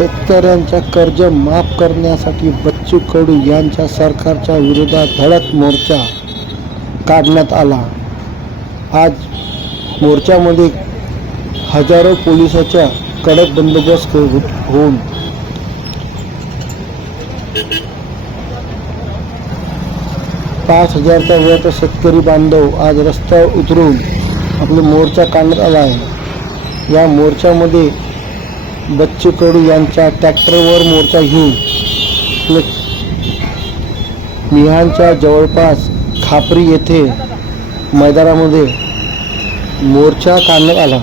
शेतकऱ्यांच्या कर्ज माफ करण्यासाठी बच्चू कडू यांच्या सरकारच्या विरोधात धडक मोर्चा काढण्यात आला. आज मोर्चामध्ये हजारो पोलिसाच्या कडक बंदोबस्त होऊन पाच हजारच्या वरचा शेतकरी बांधव आज रस्त्यावर उतरून आपला मोर्चा काढण्यात आला आहे. या मोर्चामध्ये बच्चू कडू यांच्या ट्रॅक्टरवर मोर्चा घेऊन मिहानच्या जवळपास खापरी येथे मैदानामध्ये मोर्चा काढण्यात आला.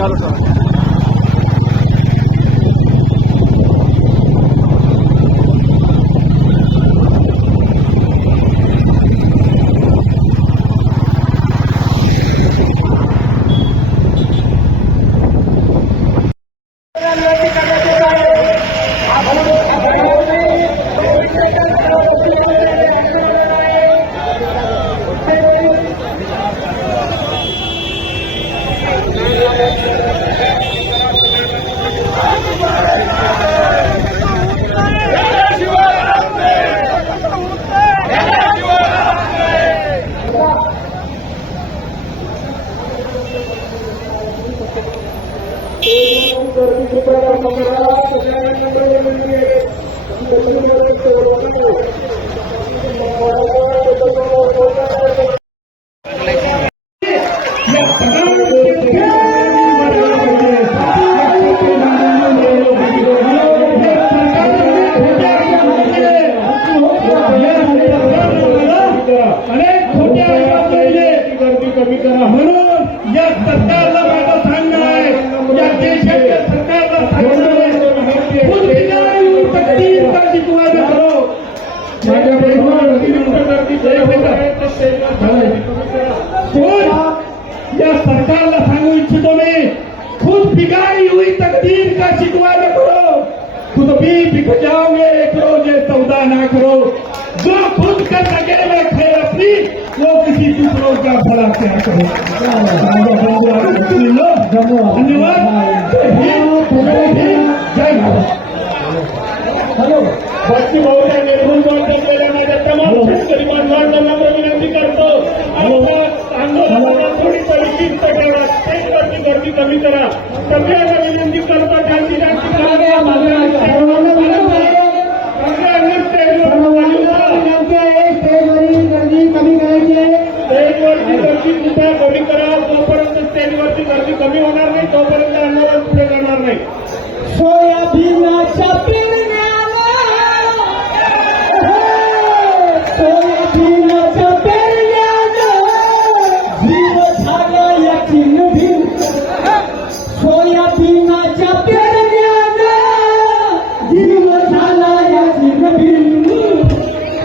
अनेक Yeah. या सरकारला सांगू इच्छितो मी खुद बिगाड़ी हुई तकदीर का शिकवायला करो खुद भी बिक जाओगे एक रोज ये सौदा ना करो जो खुद कर सके मैं खैर अपनी वो किसी दूसरों का भला क्या करो धन्यवाद कमी करा. सगळ्यांना विनंती करतो जास्तीत जास्त स्टेजवरची गर्दी कमी करा. जोपर्यंत स्टेजवरची गर्दी कमी होणार नाही तोपर्यंत आंदोलन पुढे जाणार नाही.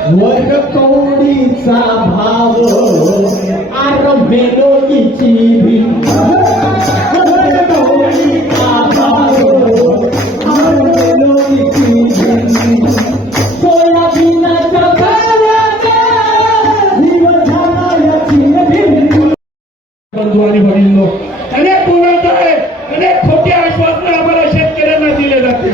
वर्ग कवडीचा भाव आर मेलोईची भीम. कवडीचा भाव आर सोयाबीनाच्या बंधू आणि भगिनींनो अनेक आहे अनेक आम्हाला शेतकऱ्यांना दिले जाते.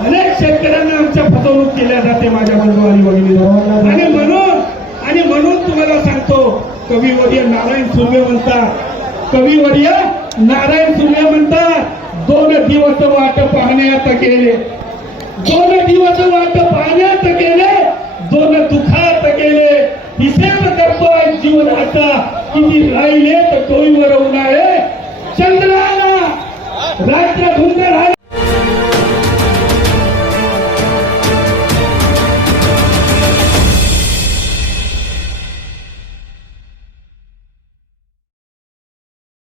अनेक शेतकऱ्यांना आमच्या फसवणूक केल्या जाते माझ्या बंधू आणि भगिनींनो आणि म्हणून आणि म्हणून तुम्हाला सांगतो कविवर्य नारायण सुर्वे म्हणतात. कविवर्य नारायण सुर्वे म्हणतात. दोन दिवस वाट पाहण्यात गेले. दोन दिवस वाट पाहण्यात गेले. दोन दुखात गेले. हिसेब करतोय जीवनाचा किती राहिले तर टोळीवर उन्हाळे. चंद्राला रात्र धुंद राहिले